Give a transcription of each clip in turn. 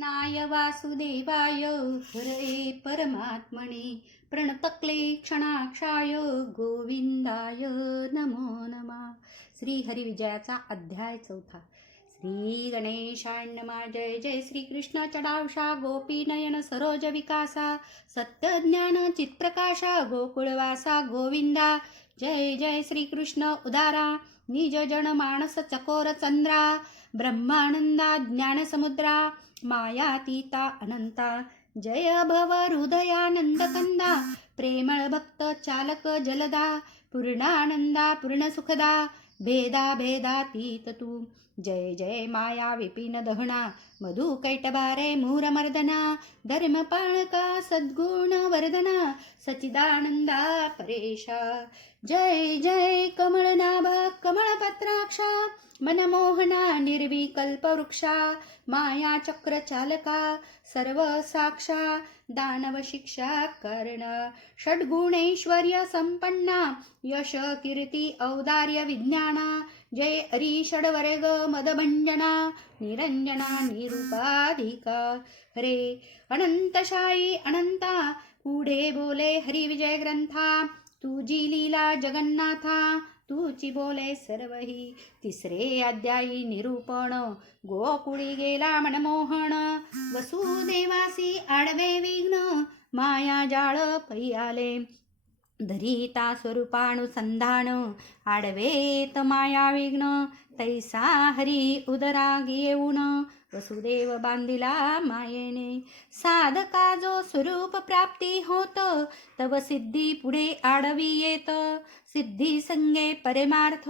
कृष्णाय वासुदेवाय हरये परमात्मने प्रणतक्लेक्षणाक्षाय गोविंदाय नमो नमः. श्री हरिविजयाचा अध्याय 4. श्री गणेशाय नमः. जय जय श्री कृष्ण चडावशा गोपी नयन सरोज विकासा सत्य ज्ञान चित्प्रकाशा गोकुळवासा गोविंदा. जय जय श्री कृष्ण उदारा निज जन मानस चकोर चंद्रा ब्रह्मानंदा ज्ञान समुद्रा मायातीता अनंता. जय भव हृदयानंद कंदा प्रेमळ भक्त चालक जलदा पूर्णानंदा पूर्ण सुखदा भेदा भेदातीत तू. जय जय माया विपिन दहना मधु कैटबारे मूरमर्दना धर्म पाळका सद्गुण वर्धना सचिदानंदा परेशा. जय जय कमळनाभा कमळपत्राक्षा मनमोहना निर्विकल्प वृक्षा माया चक्र चालका सर्व साक्षा दानव शिक्षा कर्ण षड्गुणैश्वर्य संपन्ना यश कीर्ती औदार्य विज्ञाना. जय हरी षड्वर्ग मदभंजना निरंजना निरुपाधिका. हरे अनंतशायी अनंता पुढे बोले हरी विजय ग्रंथा तुझी लीला जगन्नाथा तुची बोले सर्वही. तिसरे अध्यायी निरूपण गोकुळी गेला मनमोहन वसुदेवासी आडवे विघ्न माया जाळ पै आले धरिता स्वरूपानुसंधान आडवेत माया विघ्न तैसा हरी उदरा येऊन वसुदेव बांधिला मायेने. साधका जो स्वरूप प्राप्ती होत तव सिद्धी पुढे आडवी येत सिद्धी संगे परमार्थ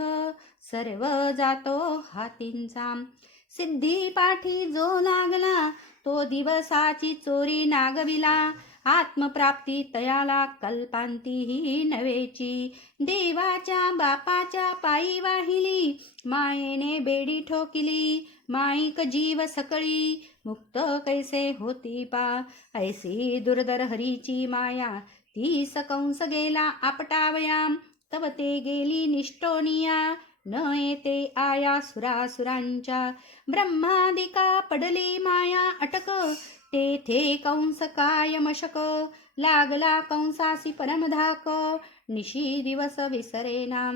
सर्व जातो हातींचा. सिद्धी पाठी जो लागला तो दिवसाची चोरी नागविला आत्मप्राप्ती तयाला कल्पांतीही नवेची. देवाच्या बापाच्या पायी वाहिली मायेने बेडी ठोकिली माईक जीव सकळी मुक्त कैसे होती पा. ऐसी दुर्धर हरीची माया ती सकंस गेला आपटावया तव ते गेली निष्ठोनिया न येते आया सुरासुरांच्या. ब्रह्मादिका पडली माया अटक तेथे कंस काय मशक लागला कंसासी परमधाक निशी दिवस विसरेना.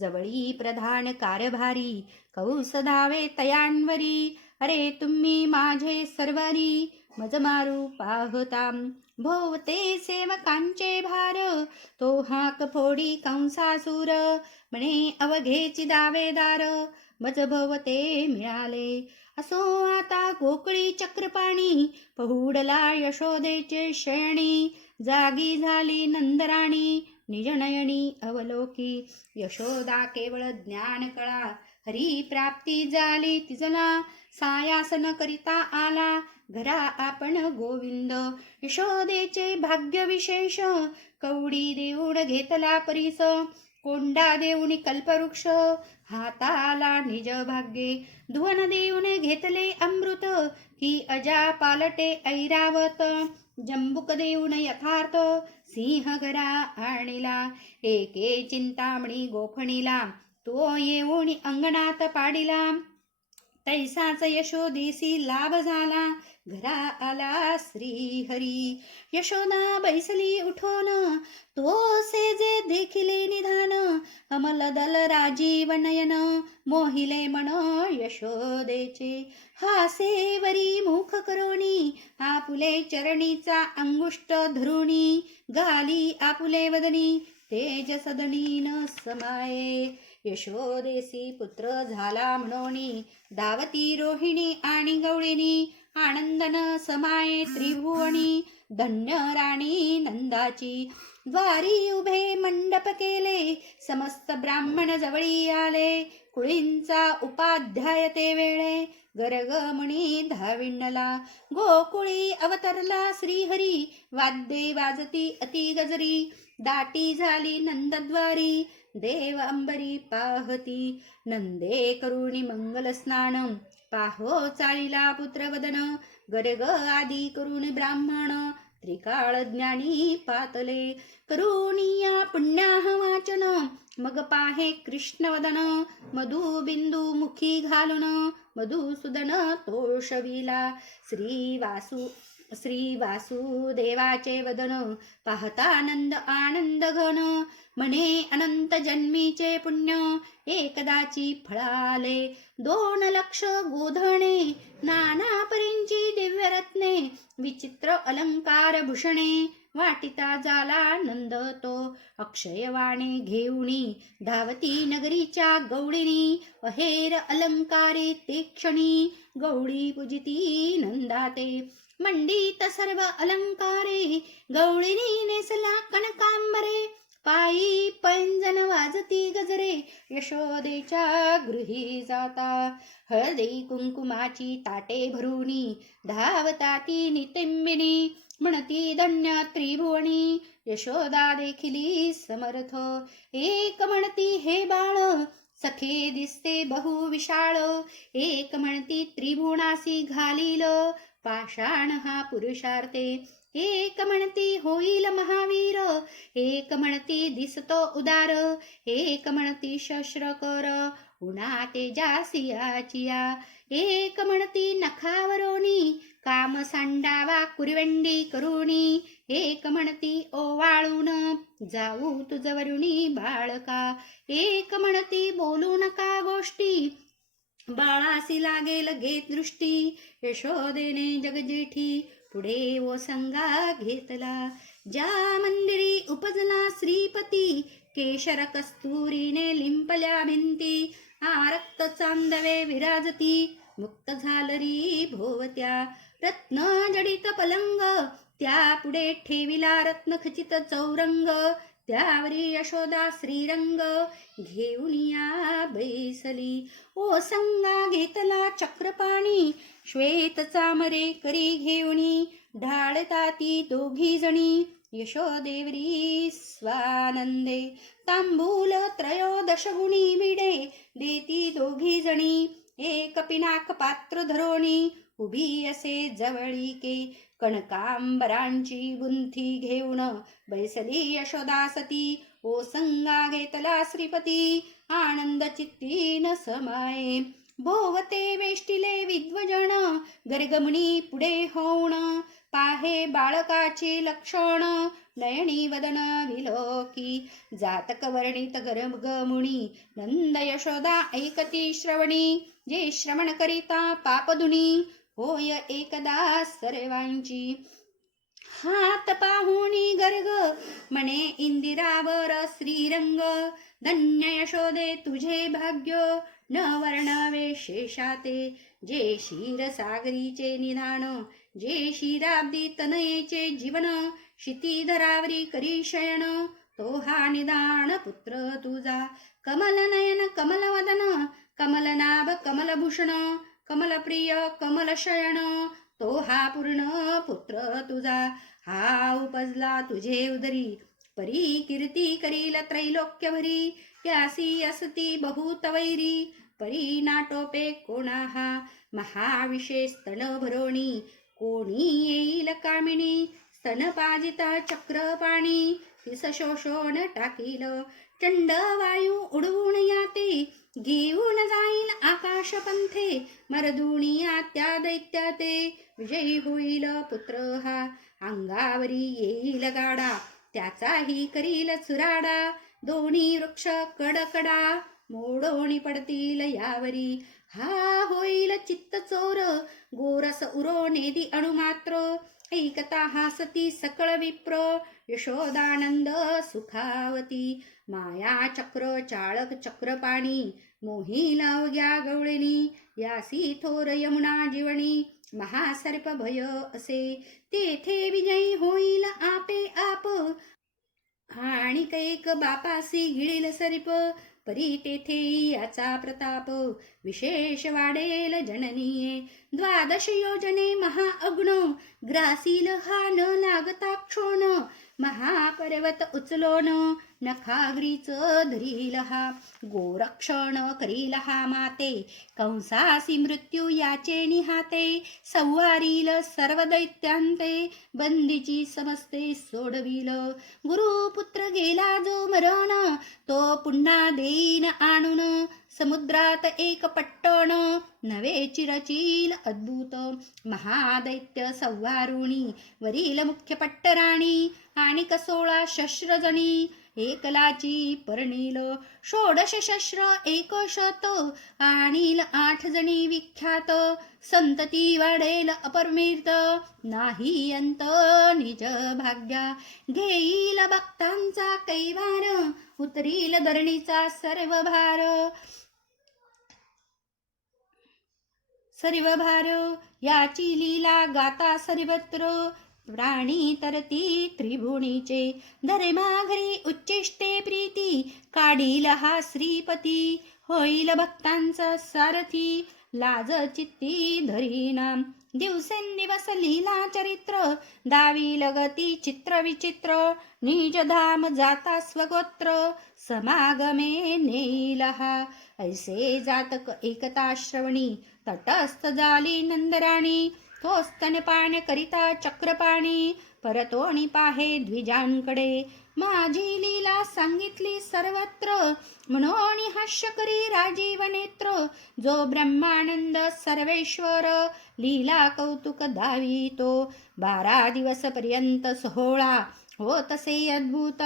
जवळी प्रधान कारभारी कंस धावे तयांवरी अरे तुम्ही माझे सर्वरी मज मारू पाहता. भोवते सेवकांचे भार तो हाक फोडी कंसासूर म्हणे अवघेची दावेदार मज भोवते मिळाले. असो आता गोकुळी चक्रपाणी पहुडला यशोदेचे शयणी जागी झाली नंदराणी निजनयनी अवलोकी. यशोदा केवळ ज्ञान कळा हरी प्राप्ती झाली तिजला सायासन करिता आला घरा आपण गोविंद. यशोदेचे भाग्य विशेष कवडी देऊन घेतला परीस कोंडा देऊन कल्पवृक्ष हाताला निज भाग्ये धुवन देऊन घेतले अमृत की अजा पालटे ऐरावत. जंबुक देऊन यथार्थ सिंह घरा आणिला एके चिंतामणी गोफणीला तो येऊन अंगणात पाडिला. तैसाच यशोदेसी लाभ झाला घरा आला श्री हरी. यशोदा बैसली उठोन तो सेजे देखिले निधान अमल दल राजीव नयन मोहिले मन यशोदेचे. हासेवरी मुख करोनी आपुले चरणीचा अंगुष्ट धरुणी गाली आपुले वदनी तेज सदनी न समाये. यशोदेसी पुत्र झाला म्हणोनी धावती रोहिणी आणि गवळिणी आनंदन समाये त्रिभुवनी धन्य राणी नंदाची. द्वारी उभे मंडप केले समस्त ब्राह्मण जवळी आले कुळींचा उपाध्याय ते वेळे गरगमणी धाविणला. गोकुळी अवतरला श्रीहरी वाद्ये वाजती अति गजरी दाटी झाली नंदद्वारी देव अंबरी पाहती. नंदे करुणी मंगल स्नान पाहो चाळीला पुत्रवदन गर्ग आदी करून ब्राह्मण त्रिकाळ ज्ञानी पातले. करुणिया पुण्याह वाचन मग पाहे कृष्णवदन. मधुबिंदू मुखी घालून मधुसूदन तोषविला. श्री वासुदेवाचे वदन पाहतानंद आनंद घन. म्हणे अनंत जन्मीचे पुण्य एकदाची फळाले. 2,00,000 गोधणे नाना परींची दिव्यरत्ने विचित्र अलंकार भूषणे. वाटिता झाला नंद तो अक्षयवाणे घेऊनी. धावती नगरीच्या गवळीनी अहेर अलंकारे ते क्षणी. गवळी पूजिती नंदाते मंडित सर्व अलंकारे. गवळीनी नेसला कनकांबरे पायी पैंजन वाजती गजरे. यशोदेच्या गृही जाता हळदी कुंकुमाची ताटे भरुनी. धावता ती नितिंबिनी म्हणती धन्य त्रिभुवनी. यशोदा देखिली समर्थ एक म्हणती हे बाळ सखे दिसते बहु विशाळ. एक म्हणती त्रिभुवनासी घालील पाषाण हा पुरुषार्थे. एक म्हणती होईल महावीर. एक म्हणती दिसतो उदार. एक म्हणती शस्त्र कर उन्हा तेजासियाचिया. एक म्हणती नखावरोनी काम सांडावा कुरवंडी करुणी. एक म्हणती ओवाळून जाऊ तुझवरुणी बाळका. एक म्हणती बोलू नका गोष्टी बाळासी लागेल घेत दृष्टी. यशोदेने जगजेठी पुढे वो संगा घेतला. ज्या मंदिरी उपजला श्रीपती केशर कस्तुरीने लिंपल्या भिंती. रक्त चांदवे विराजती मुक्त झालरी भोवत्या. रत्न जडित पलंग त्या पुढे ठेविला रत्नखचित चौरंग. त्यावरी यशोदा श्रीरंग घेऊन या बैसली. ओ संगा घेतला चक्रपाणी श्वेत चामरे करी घेऊनी. ढाळता ती दोघी जणी यशोदेवरी स्वानंदे. तांबूल 13 गुणी विडे देती दोघी जणी. एक पिनाक पात्र धरोणी उभी असे जवळीके. कणकांबरांची गुंथी घेऊन बैसली यशोदा सती. ओ संगा घेतला श्रीपती आनंद चित्तीन समाये. भोवते वेष्टिले विद्वजन गर्गमुनी पुढे होऊन. पाहे बाळकाचे लक्षण नयनी वदन विलोकी. जातक वर्णित गर्गमुनी नंद यशोदा ऐकती श्रवणी. जे श्रवण करिता पापधुनी होय एकदा सर्वांची. हात पाहुणी गर्ग म्हणे इंदिरावर श्रीरंग. धन्य यशोदे तुझे भाग्य न वर्णावे शेषाते. जे क्षीरसागरीचे निधान जे क्षीराब्दी तनयेचे जीवन. क्षितिधरावरी करी शयन तो हा निदान पुत्र तुझा. कमलनयन कमलवदन कमलनाभ कमलभूषण कमलप्रिय कमलशयन तो हा पूर्ण पुत्र तुझा. हा उपजला तुझे उदरी परी कीर्ती करील त्रैलोक्य भरी. यासी असती बहुत वैरी परी नाटोपे कोणा हा. महाविशेष स्तन भरोणी कोणी येईल कामिनी. स्तनपाजिता चक्रपाणी तिस शोषण टाकील. चंड वायू उडवून याते घेऊन जाईल आकाशपंथे. मरदुनिया त्या दैत्याते विजयी होईल पुत्र हा. अंगावरी येईल गाडा त्याचाही करील चुराडा. दोन्ही वृक्ष कडकडा मोडोणी पडतील यावरी. हा होईल चित्त चोर गोरस उरो नेदी अणुमात्र. ऐकता हासती सकळ विप्र यशोदानंद सुखावती. माया चक्र चाळक चक्रपाणी मोही लावग्या गवळणी. यासी थोर यमुना जीवणी महासर्प भय असे. तेथे विजयी होईल आपे आप आणि कैक बापासी गिळील सर्प. परी तेथे याचा प्रताप विशेष वाढेल जननीये. द्वादश योजने महाअग्नो ग्रासील हा न लागता क्षोण महापर्वत उचलोन नखाग्रीच धरील हा गोरक्षण करील हा माते कंसासी मृत्यू याचे निहाते संवारील सर्व दैत्यांते बंदीची समस्ते सोडविल गुरुपुत्र गेला जो मरण तो पुन्हा देईन आणून समुद्रात एक पट्टण नवे चिरचील अद्भुत महादैत्य संवारुणी वरील मुख्य पट्टराणी आणि 16 शस्त्रजणी एकलाची पर्णील 16 शस्त्र 100 आणील 8 जणी विख्यात संतती वाढेल अपरमित नाही अंत निज भाग्या घेईल भक्तांचा कैवार उतरील धरणीचा सर्व भार याची लीला गाता सर्वत्र प्राणी तरती त्रिभुवनीचे धर्माघरी उच्चिष्टे प्रीती काढील हा श्रीपती होईल भक्तांचा सारथी लाज चित्ती धरीना दिवसेंदिवस लीला चरित्र दावी लगती चित्र विचित्र निज धाम जाता स्वगोत्र समागमे नेईल हा ऐसे जातक एकता श्रवणी तटस्थ झाली नंदराणी तो स्तनपान करिता चक्रपाणी परतोणी पाहे द्विजांकडे माझी लीला सांगितली सर्वत्र म्हणून हास्य करी राजीव नेत्र जो ब्रह्मानंद सर्वेश्वर लीला कौतुक दावितो 12 दिवस पर्यंत सोहळा होतसे अद्भुत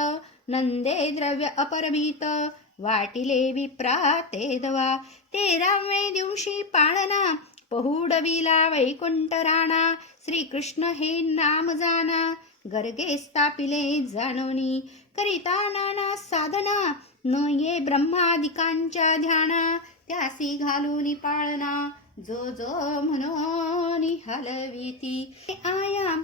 नंदे द्रव्य अपरमित वाटिले विप्रा ते दवा 13व्या दिवशी पाळना पहुडविला वैकुंठ राणा श्रीकृष्ण हे नाम जाना गर्गे स्थापिले जानोनी करिता नाना साधना न ये ब्रह्मादिकांच्या ध्याना त्यासी घालून पाळना जो जो म्हणून हलविती आया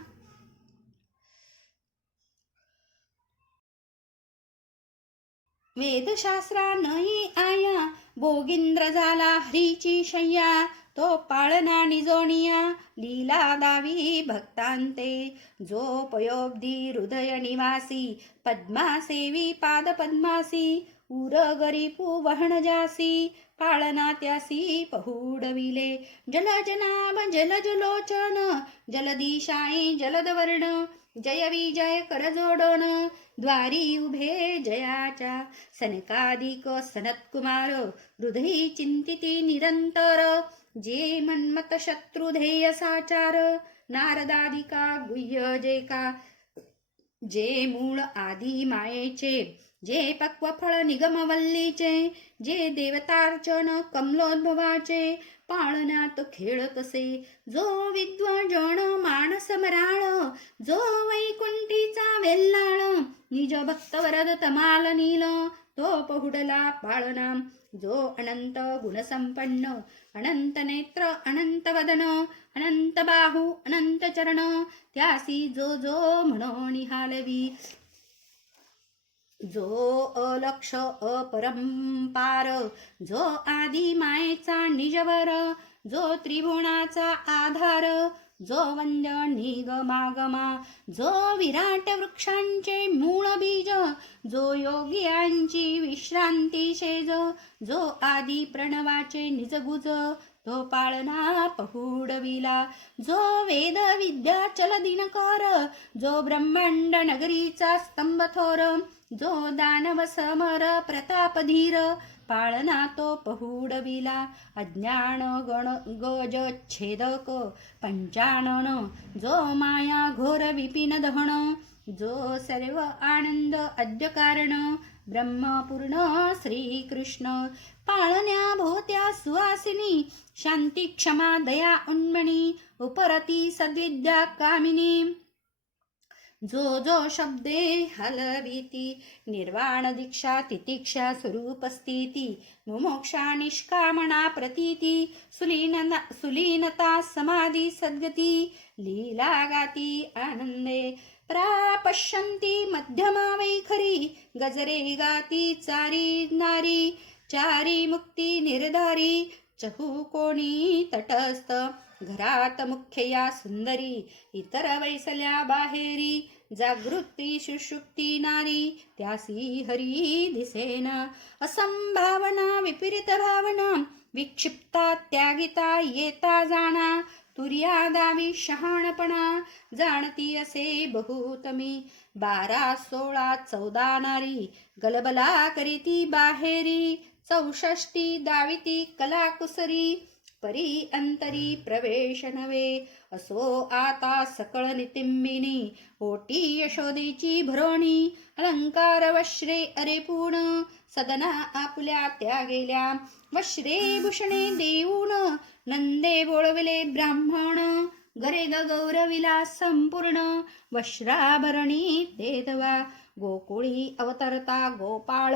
वेदशास्त्रा नाही आया भोगिंद्र झाला हरीची शय्या तो पाळना निजोनिया लीला दावी भक्तांते जो पयोब्धी हृदय निवासी पद्मासेवी पाद पद्मासी उरगरीपू वहन जासी पाळना त्यासी पहुडविले जलजनाभ जलजलोचन जलदिशाई जलदवर्ण जय विजय करजोडण द्वारी उभे जयाच्या सनकादिक सनत्कुमार हृदयी चिंतिती निरंतर जे मन्मत शत्रु ध्येय साचार नारदादिका गुह्य जे मूळ आदी मायेचे जे पक्व फळ निगमवल्लीचे जे देवतार्चन कमलोद्भवाचे पाळण्यात खेळतसे जो विद्वजन मानस मराळ जो वैकुंठीचा वेल्लाळ निज भक्त वरद तमाल नील तो पहुडला पाळना जो अनंत गुणसंपन्न अनंत नेत्र अनंत वदन अनंत बाहू अनंत चरण त्यासी जो जो म्हणून हालवी जो अलक्ष अपरंपार जो आदी मायेचा निजवर जो त्रिभुवनाचा आधार जो वंद्य निगमागमा जो विराट वृक्षांचे मूळ बीज जो योगियांची विश्रांती शेज जो आदी प्रणवाचे निजगुज तो पाळना पहुडविला जो वेद विद्या चल दिनकर जो ब्रह्मांड नगरीचा स्तंभ थोर जो दानव समर प्रतापधीर पाळना तो पहुडविला अज्ञान गण गज छेदक पंचानन जो माया घोर विपिन दहन जो सर्व आनंद अद्य कारण ब्रह्मपूर्ण श्रीकृष्ण पाळण्या भोवत्या सुवासिनी शांती क्षमा दया उन्मणी उपरती सद्विद्या कामिनी जो जो शब्दे हलविती निर्वाण दीक्षा तितिक्षा स्वरूप स्थिती मुमोक्षा निष्कामना प्रतीती सुलीनता समाधी सद्गती लीला गाती आनंदे प्रापश्यन्ति मध्यमा वैखरी गजरे गाती चारी नारी चारी मुक्ती निर्धारी चहुकोणी तटस्थ घरात मुख्य या सुंदरी, इतर वैसल्या बाहेरी. जागृती सुषुप्ती नारी, त्यासी हरी दिसेन. असंभावना विपरीत भावना, विक्षिप्ता त्यागिता येता जाणा. तुर्या दावी शहाणपणा, जाणती असे बहुतमी. 12, 16, 14 नारी, गलबला करीती बाहेरी. 64 दाविती कलाकुसरी, परी अंतरी प्रवेश नवे. असो आता सकळ नितिंबिनी, ओटी यशोदेची भरोणी. अलंकार वश्रे अरे पूर्ण, सदना आपुल्या त्या गेल्या. वश्रे भूषणे देऊन, नंदे बोळविले ब्राह्मण. गरे गौरविला संपूर्ण, वस्त्राभरणी ते दवा. गोकुळी अवतरता गोपाळ,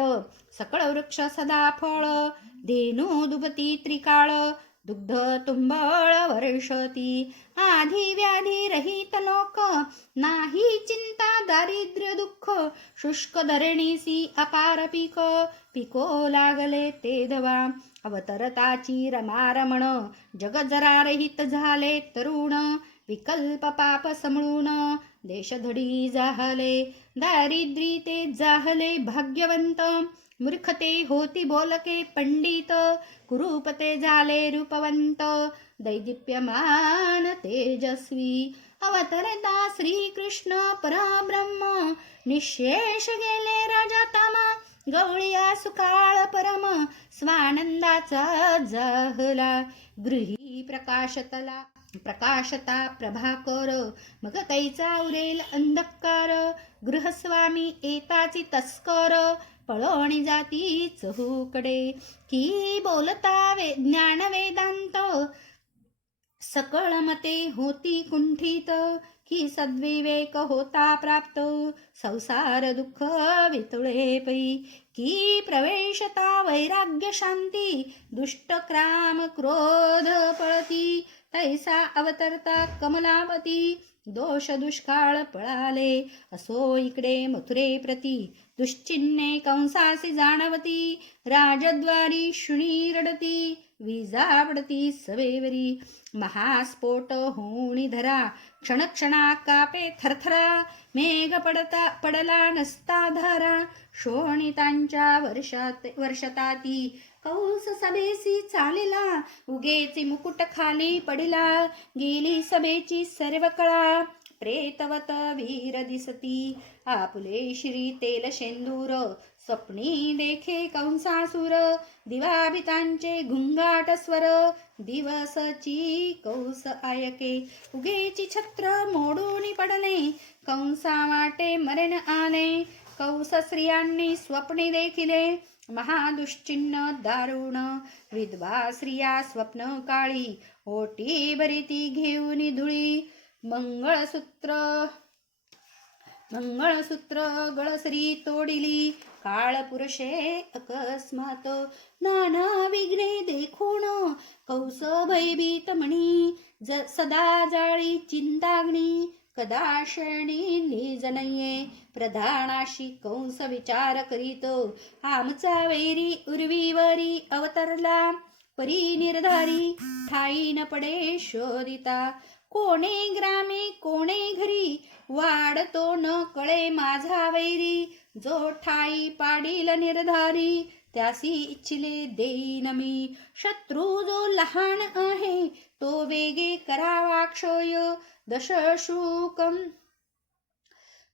सकळ वृक्ष सदा फळ. धेनू दुभती त्रिकाळ, दुग्ध तुंबळ वर्षती. आधी व्याधी रहित लोक, नाही चिंता दारिद्र्य दुःख. शुष्क धरणीसी अपार पीक, पिको लागले ते दवा. अवतरताची रमारमण, जग जरा रहित झाले तरुण. विकल्प पाप समळून, देशधडी जाहले. दारिद्री ते जाहले भाग्यवंत. मूर्खते होती बोलके पंडित, कुरूपते झाले रूपवंत. दैदिप्यमान तेजस्वी, अवतरता श्रीकृष्ण परब्रह्म. निशेष गेले राजातमा, गवळिया सुकाळ परम. स्वानंदाचा जाहला, गृही प्रकाशता प्रभाकर. मग कैचा उरेल अंधकार, गृहस्वामी एताची तस्कर. पळोणी जाती चहूकडे, की बोलता ज्ञान वेदांत. सकळ मते होती कुंठित, की सद्विवेक होता प्राप्त. संसार दुःख वितुळे पै, की प्रवेशता वैराग्य शांती. दुष्ट क्राम क्रोध पळती, तैसा अवतरता कमलापती. दोष दुष्काळ पळाले, असो इकडे मथुरे प्रती. दुश्चिन्हे कंसासी जाणवती, राजद्वारी शुणी रडती. विजा पडती सवेवरी, महास्फोट होणी धरा. क्षणक्षणा कापे थरथरा, मेघ पडला नसता धारा. शोणितांच्या वर्षताती, कंस सभेसी चालिला. उगेचे मुकुट खाली पडिला, गेली सभेची सर्व कळा. प्रेतवत वीर दिसती, आपुले श्री तेल शेंदूर. स्वप्नी देखे कंसासुर, दिवाभितांचे घुंगाट स्वर. दिवसची कंस आयके, उगेची छत्र मोडून पडले. कंसा वाटे मरण आले, कंस स्त्रियांनी स्वप्ने देखिले. महादुश्चिन्ह दारुण, विधवा स्त्रिया स्वप्न काळी. ओटी भरिती घेऊन धुळी, मंगळसूत्र गळसरी तोडिली. काळ पुरुषे अकस्मात, नाना विघ्ने देखून. कंस भयभीत म्हणी, सदा जाळी चिंताग्नी. कदाशणी निजनये, प्रधानाशी कंस विचार करीत. आमचा वैरी उर्वीवरी अवतरला, परी निर्धारी. ठाई न पडे शोधिता, कोणे ग्रामे कोणे घरी. वाढतो न कळे माझा वैरी, जो ठाई पाडील निर्धारी. त्यासी इच्छिले देईन मी, शत्रू जो लहान आहे. तो वेगे करावा क्षय,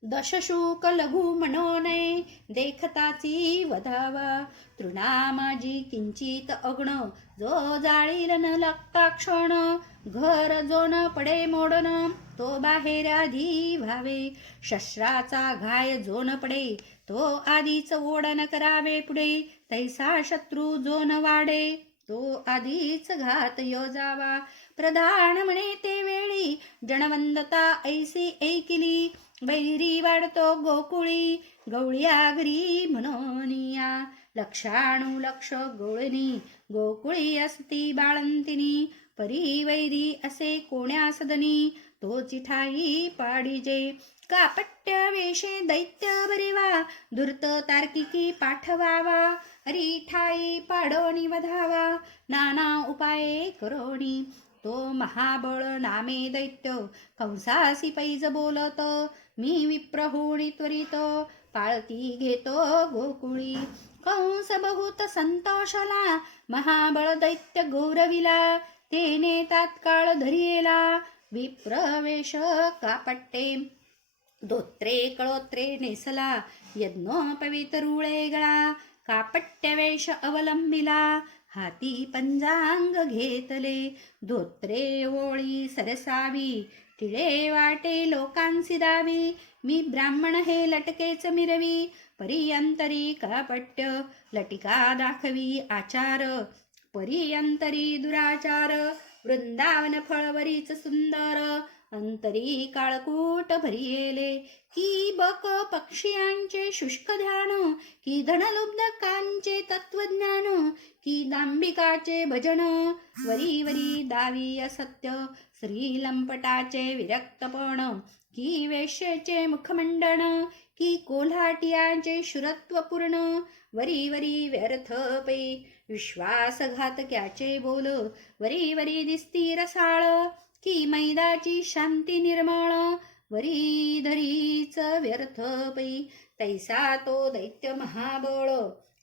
दशशूक लघु मनोने. देखताची वधावा, तृणा माझी किंचित अग्न. जो जाळील न लागता क्षण, घर जो न पडे मोडन. तो बाहेर आधी व्हावे, शस्त्राचा घाय जो न पडे. तो आधीच ओढन करावे पुढे, तैसा शत्रू जो न वाढे. तो आधीच घात योजावा. प्रधान म्हणे ते वेळी, जनवंदता ऐसी ऐकिली. वैरी वाढतो गोकुळी, गवळ्या घरी म्हणोनिया. लक्षानुलक्ष गोळणी, गोकुळी असती बाळंतिनी. परी वैरी असे कोण्या सदनी, तोची ठाई पाडिजे. कापट्य वेशे दैत्य बरेवा, धूर्त तार्किकी पाठवावा. हरी ठाई पाडोनी वधावा, नाना उपाये करोनी. तो महाबळ नामे दैत्य कंसासी पैज बोलत, मी विप्रहोणी त्वरित पाळती घेतो गोकुळी. कंस बहुत संतोषला, महाबळ दैत्य गौरविला, तेने तात्काळ धरियेला विप्रवेश कापट्टे. धोत्रे कळोत्रे नेसला, यज्ञोपवितरुळे गळा, कापट्यवेश अवलंबिला, हाती पंजांग घेतले. धोत्रे ओळी सरसावी, टिळे वाटे लोकांसी दावी, मी ब्राह्मण हे लटकेच मिरवी, परियंतरी कापट्य लटिका दाखवी आचार, परियंतरी दुराचार. वृंदावन फळवरीच सुंदर, अंतरी काळकूट भरियेले, की बक पक्षियांचे शुष्क ध्यान, की धनलुब्धकांचे तत्वज्ञान, की दांभिकाचे भजन, वरी वरी दावी असत्य श्रीलंपटाचे विरक्तपण, की वेश्येचे मुखमंडन, की कोल्हाटियाचे शुरत्व पूर्ण, वरी वरी व्यर्थ पै विश्वासघातक्याचे बोल, वरी वरी दिसती रसाळ, की मैदाची शांती निर्मळ, वरी धरीच व्यर्थ पै तैसा तो दैत्य महाबळ,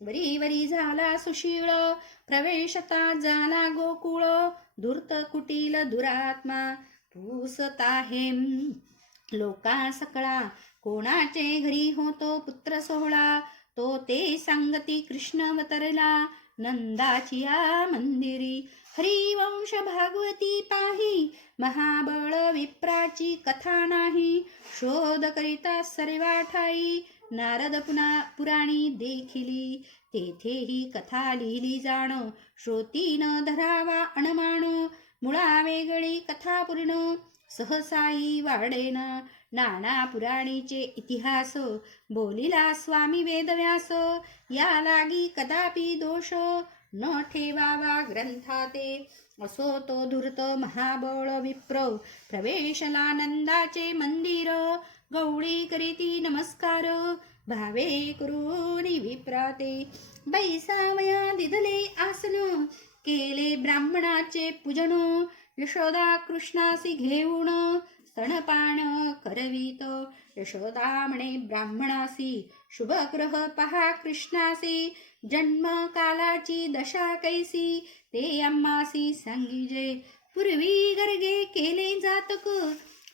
वरी वरी झाला सुशीळ, प्रवेशता झाला गोकुळ, धूर्त कुटील दुरात्मा पूसता हे लोका सकळा, कोणाचे घरी होतो पुत्र सोहळा, तो ते सांगती कृष्ण अवतरला, नंदाची या मंदिरी. हरिवंश भागवती पाही, महाबळ विप्राची कथा नाही, शोध करिता सर्वा ठाई, नारद पुराणी देखिली, तेथेही कथा लिहिली जाण, श्रोतीन धरावा अणमाण, मुळा वेगळी कथा पूर्ण, सहसाई वाढेना नाना पुराणीचे इतिहास, बोलिला स्वामी वेदव्यास, या लागी कदापि दोष न ठेवावा ग्रंथाते. असो तो धूर्त महाबळ विप्र, प्रवेशला नंदाचे मंदिर, गवळी करीती नमस्कार, भावे करून विप्राते. बैसावया दिधले आसन, केले ब्राह्मणाचे पूजन, यशोदा कृष्णासी घेऊन स्तनपान करवीत. यशोदा म्हणे ब्राह्मणासी, शुभग्रह पहा कृष्णासी, जन्म कालाची दशा कैसी, ते आम्हासी सांगिजे. पूर्वी गर्गे केले जातक,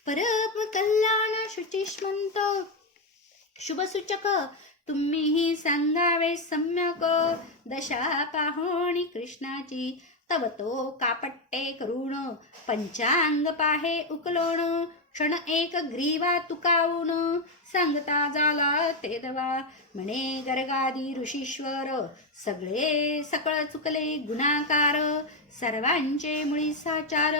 परम कल्याण शुचिष्मंत, शुभसूचक तुम्हीही सांगावे सम्यक, दशा पाहोणी कृष्णाची. तव तो कापट्टे करून पंचांग पाहे उकलोण, क्षण एक ग्रीवा तुकावून सांगता झाला ते दवा. म्हणे गर्गादी ऋषीश्वर, सगळे सकळ चुकले गुणाकार, सर्वांचे मुळी साचार,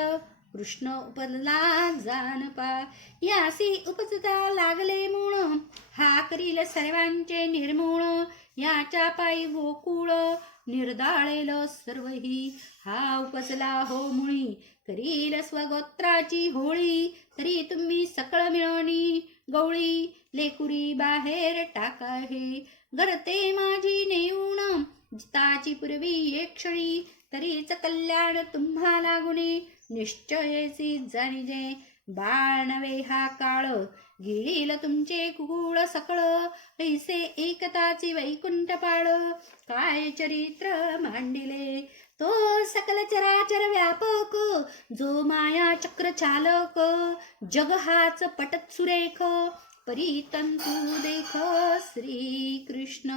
कृष्ण उपजला जानपा. यासी उपजता लागले मूळ, हा करील सर्वांचे निर्मूळ, याच्या पायी गोकुळ निर्दाळेल सर्वही, हा उपजला हो मुळी, करील स्वगोत्राची होळी. तरी तुम्ही सकळ मिळवणी गवळी, लेकुरी बाहेर टाका हे, गरते माझी नेऊन जिताची पूर्वी एक क्षणी, तरीच कल्याण तुम्हा लागुने, निश्चयेची जाणीजे. बाळ नवे हा काळ, गिळील तुमचे कुकुळ सकळ, ऐसे एकताची वैकुंठ पाळ, काय चरित्र मांडिले. तो सकल चराचर व्यापक, जो माया चक्र चालक, जग हाच पटत सुरेख, परितंतु देख श्रीकृष्ण.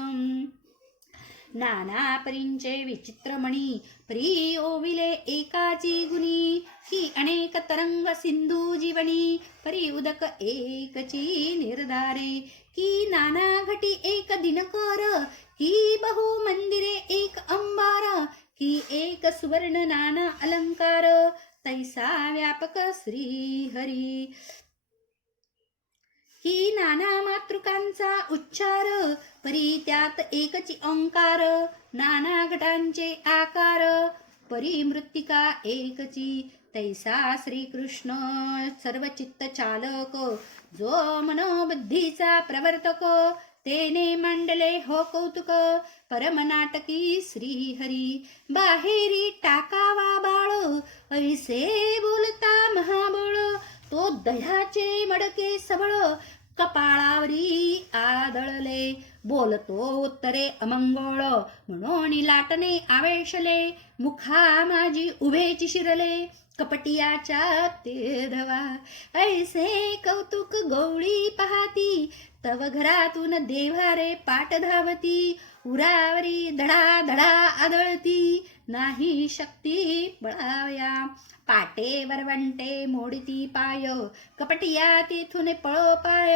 नाना परींचे विचित्रमणी, परी ओविले एकाची गुणी, की अनेक तरंग सिंधू जीवनी, परी उदक एकची निर्धारे, की नाना घटी एक दिनकर, की बहु मंदिरे एक अंबार, की एक सुवर्ण नाना अलंकार, तैसा व्यापक श्री हरी. की नाना मातृकांचा उच्चार, परी त्यात एकची ओंकार, नाना घटांचे आकार, परी मृत्तिका एकची, तैसा श्रीकृष्ण सर्व चित्त चालक, जो मनोबुद्धीचा प्रवर्तक, तेने मांडले हो कौतुक परम नाटकी श्रीहरी. बाहेरी टाकावा बाळ ऐसे बोलता महाबळ, तो दह्याचे मडके सबळ कपाळावरी आदळले. बोलतो उत्तरे अमंगळ म्हणून लाटणे आवेशले. मुखा माझी उभेची शिरले कपटियाच्या ते धवा. ऐसे कौतुक गवळी पाहती तव घरातून देव्हारे पाठ धावती. उरावरी धडा धडा आदळती नाही शक्ती पळावया. पाटे वरवंटे मोडती पाय कपटिया तिथून पळो पाय.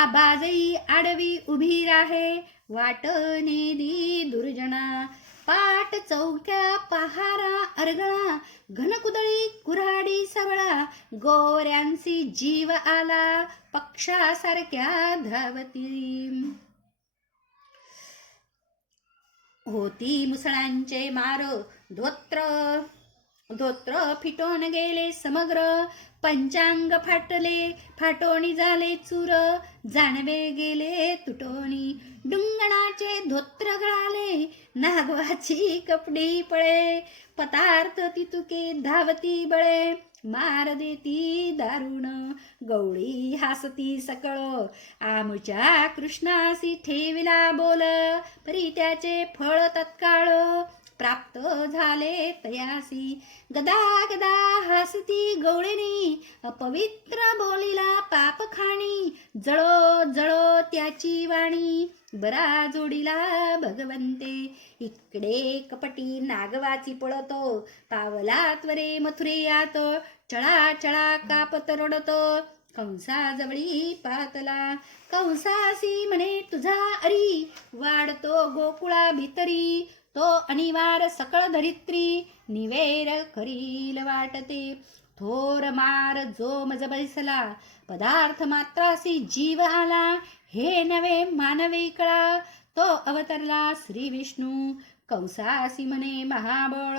आबाजई आडवी उभी राहे वाट नेदी दुर्जना. पाट चौक्या पहारा अरगळा घनकुदळी कुऱ्हाडी सबळा. गोऱ्यांची जीव आला पक्षासारख्या धावती. होती मुसळांचे मार धोत्र फिटून गेले समग्र. पंचांग फाटोणी झाले चूर जानवे गेले तुटोणी. डुंगणाचे धोत्र गळाले नागवाची कपडी पळे. पदार्थ तितुके धावती बळे मार देती दारुण. गवळी हासती सकळ आमुच्या कृष्णासी ठेविला बोल. परी त्याचे फळ तत्काळ प्राप्त झाले तयासी. गदा गदा हसती गवळीनी अपवित्र बोलिला पाप खाणी. जळो जळो त्याची वाणी बरा जोडीला भगवंते. इकडे कपटी नागवाची पळतो पावला त्वरे मथुरेयात. चळा चळा कापत रडतो कंसाजवळी पातला. कंसासी म्हणे तुझा अरी वाढतो गोकुळा भितरी. तो अनिवार सकळ धरित्री निवेर करील वाटते. थोर मार जो मज बैसला पदार्थ मात्रासी जीव आला. हे नवे मानवी कळा तो अवतरला श्री विष्णू. कंसासी म्हणे महाबळ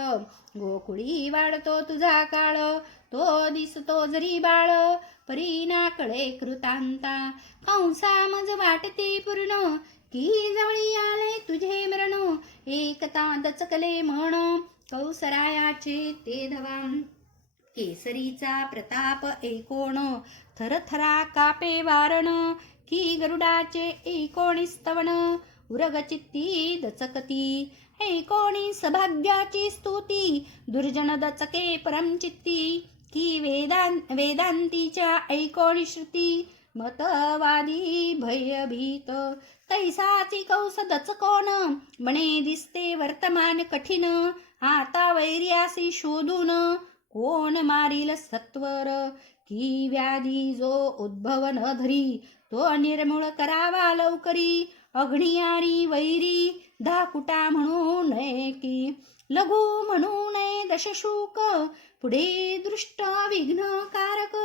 गोकुळी वाढतो तुझा काळ. तो दिसतो जरी बाळ परीना कळे कृतांता. कंसा मज वाटते पूर्ण की जवळी आले तुझे मरण. एकता दचकले म्हण कौसरायाचे ते धवा. केसरीचा प्रताप एकोण थरथरा कापे वारण. की गरुडाचे 19 स्तवन उरगचित्ती दचकती. 19 भाग्याची स्तुती दुर्जन दचके परमचित्ती. की वेदांतीच्या 19 श्रुती मतवादी भयभीत. तैसाची कौस दचकोन म्हणे दिसते वर्तमान कठीण. आता वैर्यासी शोधून कोण मारील सत्वर. की व्याधी जो उद्भव न धरी तो निर्मूळ करावा लवकरी. अग्नियारी वैरी धाकुटा म्हणू नये की. लघु म्हणू नये दशशूक पुढे दृष्ट विघ्नकारक.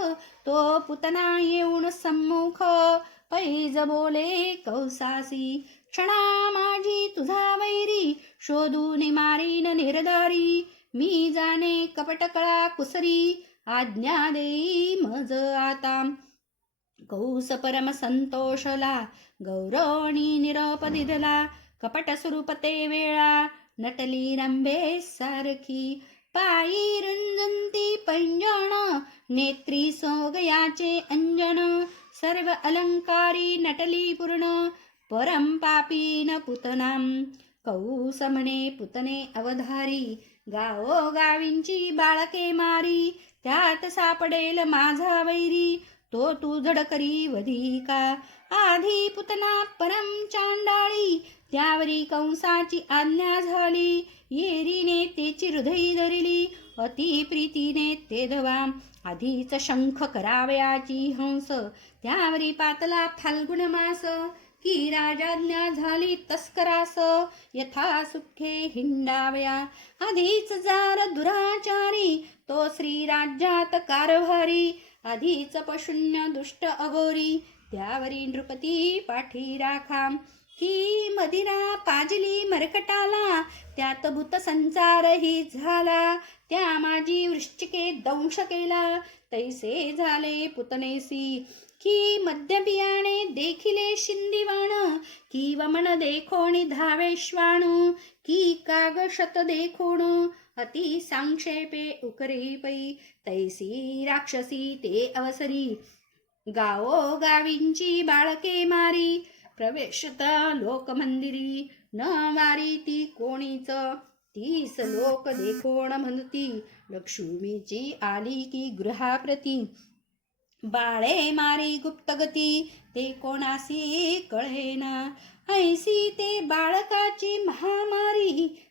तो पुतना येऊन सम्मुख पैज बोले कौसासी. क्षणा माझी तुझा वैरी शोधून मारीन निर्धारी. मी जाणे कपटकळा कुसरी आज्ञा देई मज आता. कौस परम संतोषला गौरवणी निरोप दिधला. कपट स्वरूपते वेळा नटली रंभे सारखी. पायी रुंजंती पैंजण नेत्री सोगयाचे अंजन. सर्व अलंकारी नटली पूर्ण परम पापीन पुतनाम. कौस म्हणे पुतने अवधारी गावो गावींची बाळके मारी. त्यात सापडेल माझा वैरी तो तू धडकरी वधिका. आधी पुतना परम चांडाळी त्यावरी कंसाची आज्ञा झाली. येरीने तेची हृदयी धरिली अति प्रीतीने ते धवा. आधीच शंख करावयाची हंस त्यावरी पातला फाल्गुन मास. की राजाज्ञा झाली तस्करास यथा सुखे हिंडावया. आधीच जार दुराचारी तो श्रीराज्यात कारभारी. आधीच पशून्य दुष्ट अघोरी त्यावरी नृपती पाठी राखा. की मदिरा पाजली मरकटाला त्यात भूत संचारही झाला. त्या माझी वृश्चिके दंश केला. तैसे झाले पुतनेसी. की मध्य बियाणे देखिले शिंदिवाण, की वमन देखोणी धावे श्वाण, की काग शत देखोण अति संक्षेपे उकरी पै. तैसी राक्षसी ते अवसरी, गावो गावींची बाळके मारी. प्रवेशता लोकमंदिरी, न वारी ती कोणीच. 30 लोक देखोण म्हणती, लक्ष्मीची आली की गृहाप्रती. बाळे मारी गुप्तगती, ते कोणासी कळेना. ऐसी ते बाळकाची महामारी,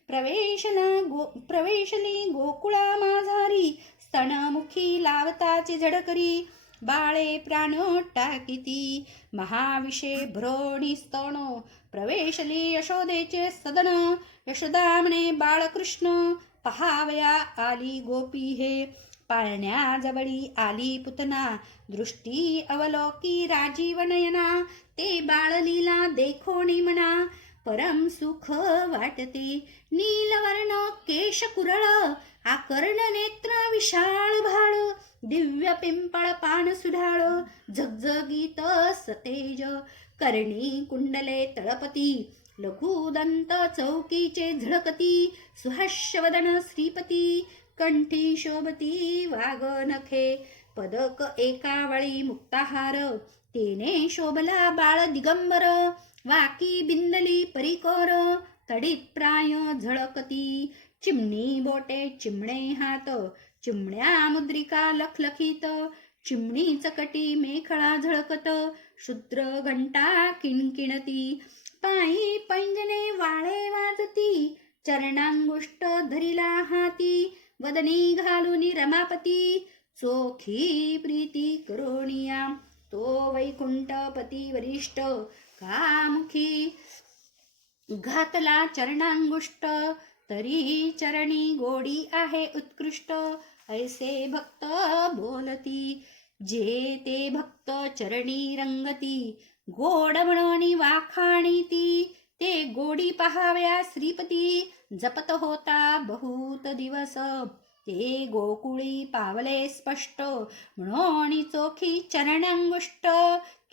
प्रवेशली गोकुळा माझारी. स्तनमुखी लावताची झडकरी, बाळे प्राण टाकिती. महाविषे भ्रोणी स्तन, प्रवेशली यशोदेचे सदन. यशोदा म्हणे बाळकृष्ण, पहावया आली गोपी हे. पाळण्याजवळी आली पुतना, दृष्टी अवलोकी राजीव नयना. ते बाळलीला देखोणी म्हणा, परम सुख वाटते. नीलवर्ण केश कुरळ, आकर्ण नेत्र विशाळ भाळ. दिव्य पिंपळ पान सुढाळ, झगझगीत सतेज. कर्णी कुंडले तळपती, लघुदंत चौकीचे झळकती. सुहास्यवदन श्रीपती, कंठी शोभती वाघ नखे. पदक एकावळी मुक्ताहार, तेने शोभला बाळ दिगंबर. वाकी बिंदली परिकोर, तडीत प्राय झळकती. चिमणी बोटे चिमणे हात, चिमण्या मुद्रिका लखलखीत. चिमणी चकटी मेखळा झळकत, शुद्र घंटा किणकिणती. पायी पैंजने वाळे वाजती, चरणांगुष्ट धरिला हाती. वदनी घालून रमापती, चोखी प्रीती करोनिया. तो वैकुंठपती वरिष्ठ, कामुखी घातला चरणांगुष्ट. तरी चरणी गोडी आहे उत्कृष्ट. ऐसे भक्त बोलती, जे ते भक्त चरणी रंगती. गोड म्हणून वाखाणीती, ते गोडी पहाव्या श्रीपती. जपत होता बहुत दिवस, ते गोकुळी पावले स्पष्ट. म्हणून चोखी चरणांगुष्ट,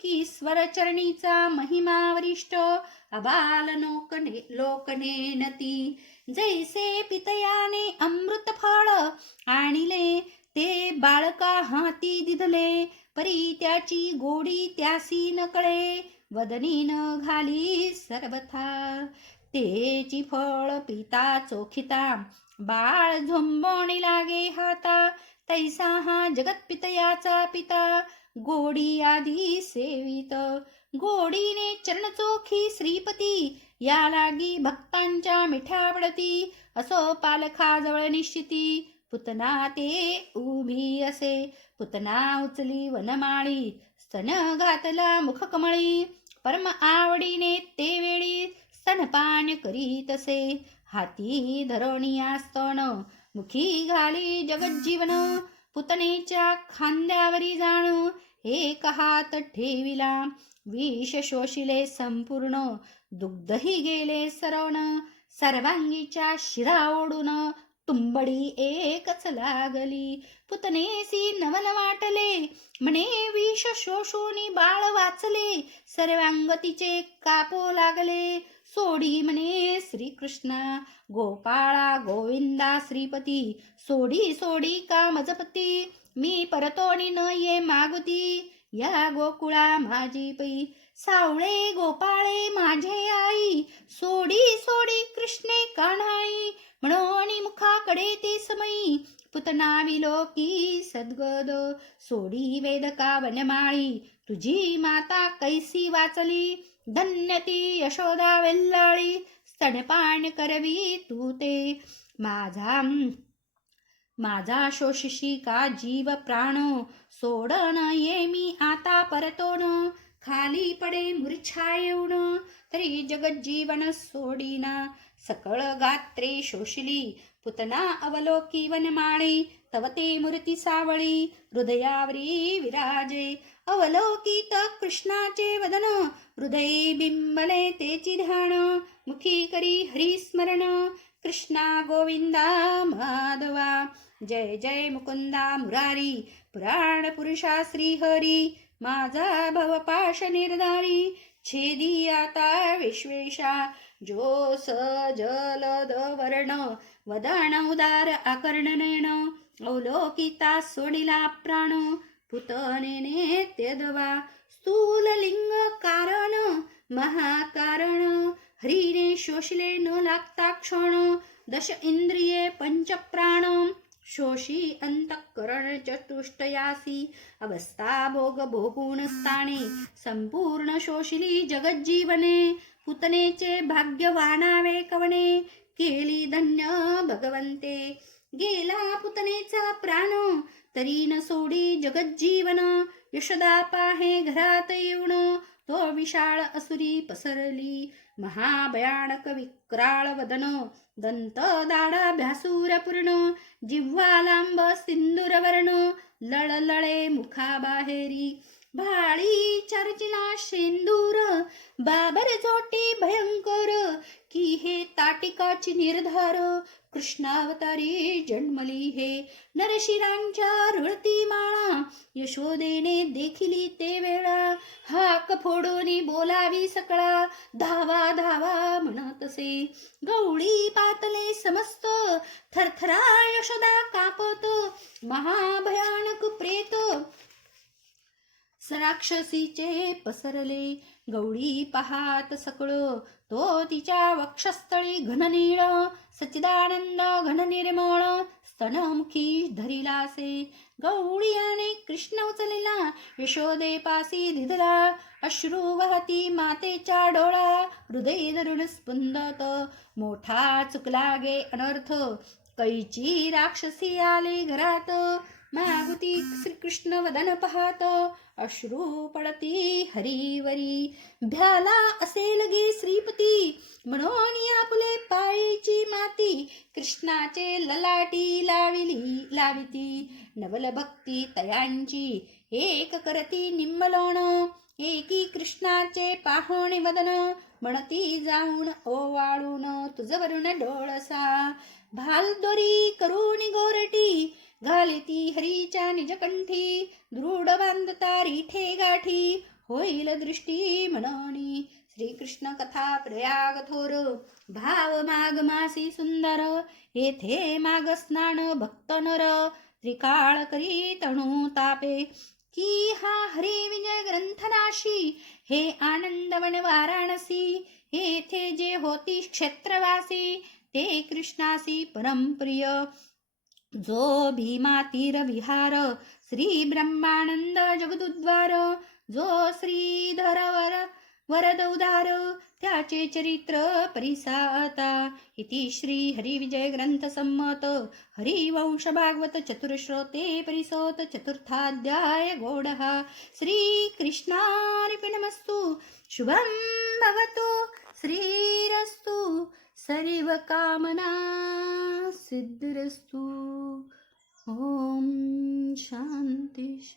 की स्वरचरणीचा महिमा वरिष्ठ. अबाल लोकनेनती, जैसे पितयाने अमृत फळ. आणिले ते बाळका हाती दिधले, परी त्याची गोडी त्यासी न कळे. वदनी न घाली सर्वथा, तेची फळ पिता चोखिता. बाळ झोंबोणी लागे हाता, तैसा हा जगत्पितयाचा पिता. गोडी आधी सेवित, गोडीने चरण चोखी श्रीपती. या लागी भक्तांच्या मिठ्या पडती, असो पालखाजवळ निश्चिती. पुतना ते उभी असे, पुतना उचली वनमाळी. स्तन घातला मुखकमळी, परम आवडीने ते वेळी. स्तनपान करीत असे, हाती धरोनिया स्तन. मुखी घाली जगज्जीवन, पुतनेच्या खांद्यावरी जाण. एक हात ठेविला, विष शोषिले संपूर्ण. दुग्धही गेले सरवण, सर्वांगीच्या शिरा ओढून. तुंबडी एकच लागली, पुतनेसी नवल वाटले. म्हणे विष शोषूनी बाळ वाचले, सर्वांग तिचे कापो लागले. सोडी म्हणे श्रीकृष्णा, गोपाळा गोविंदा श्रीपती. सोडी सोडी का मजपती, मी परतोनी न ये मागुती. या गोकुळा माझी पै, सावळे गोपाळे माझे आई. सोडी सोडी कृष्णे कान्हाई, म्हणून मुखाकडे ते समयी. पुतना विलोकी सद्गद, सोडी वेदका वनमाळी. तुझी माता कैसी वाचली, धन्य ती यशोदा वेल्लाळी. स्तनपान करवी तू ते, माझा शोषशी का जीव प्राण. सोडन ये मी आता परतोन, खाली पडे मूर्छा येऊन. तरी जगज्जीवन सोडीना, सकळ गात्रे शोषिली. पुतना अवलोकी वनमाळे, तव ते मूर्ती सावळी. हृदयावरी विराजे, अवलोकित कृष्णाचे वदन. हृदये बिंबले तेची ध्यान, मुखी करी हरिस्मरण. कृष्णा गोविंदा माधवा. जय जय मुकुंदा मुरारी, पुराण पुरुषा श्री हरी. माझा भवपाश निर्धारी, छेदी आता विश्वेशा. जो जलद वर्ण, वदन उदार आकर्ण नयन. अवलोकिता सोडिला प्राण, पुतनेने त्यदवा. स्थूल लिंग कारण, महाकारण. हरीने शोषले न लागता क्षण. दश इंद्रिये पंच प्राण, शोषी अंतःकरण चतुष्टयासी. अवस्था भोग भोगून स्थाने, संपूर्ण शोषिली जगज्जीवने. पुतनेचे भाग्यवानावे कवणे, केली धन्य भगवंते. गेला पुतनेचा प्राण, तरी न सोडी जगज्जीवन. यशोदा पाहे घरात येऊन, तो विशाळ असुरी पसरली. महाभयानक विक्राळ वदन, दंत दाडा भ्यासूर पूर्ण. जिव्हा लांब सिंदूर वर्ण, लळलळे मुखाबाहेरी. भाळी चर्चिला शेंदूर, बाबर जोटी भयंकर. की हे ताटिकाची निर्धार, कृष्णावतारी जन्मली हे. नरशिरांच्या रुळती माळा, यशोदेने देखिली ते वेळा. हाक फोडून बोलावी सकळा, धावा धावा म्हणतसे. गवळी पातले समस्त, थरथरा यशोदा कापत. महाभयानक प्रेत राक्षसीचे पसरले. गवळी पहात सकळ, तो तिच्या वक्षस्थळी घननीळ. सच्चिदानंद घन निर्मळ, स्तनमुखी धरिलासे. गवळीयाने कृष्ण उचलला, यशोदेपासी धिदला. अश्रू वहती मातेच्या डोळा, हृदय धरून स्पंदत. मोठा चुकला गे अनर्थ, कैची राक्षसी आले घरात. मागुती श्रीकृष्ण वदन पाहत, अश्रू पडती हरीवरी. भ्याला असेल गे श्रीपती, म्हणून आपुले पायीची माती. कृष्णाचे ललाटी लाविती, नवल भक्ती तयांची. एक करती निम्मलोण, एकी कृष्णाचे पाहोणे वदन. म्हणती जाऊन ओवाळून, तुझवरून डोळसा. भालदोरी करून गोरटी, घालिती हरीच्या निजकंठी. दृढ बांधता रिठे गाठी, होईल दृष्टी म्हणणी. श्रीकृष्ण कथा प्रयाग थोर, भाव माघ मासी सुंदर. येथे माघ स्नान भक्त नर, त्रिकाळ करी तणू तापे. की हा हरी विजय ग्रंथनाशी, हे आनंदवन वाराणसी. येथे जे होती क्षेत्रवासी, ते कृष्णासी परमप्रिय. जो भीमा तीर विहार, श्री ब्रह्मानंद जगदुद्वार. जो श्रीधर वरद उदार, त्याचे चरित्र परिसाता. इति श्री हरिविजय ग्रंथ संमत, हरिवंश भागवत चतुर्श्रोते परिसोत. चतुर्थाध्याय गौडः. श्रीकृष्णार्पणमस्तु. शुभं भवतु. श्रीरस्तु. सर्व कामना सिद्धिरस्तु. ओम शांती.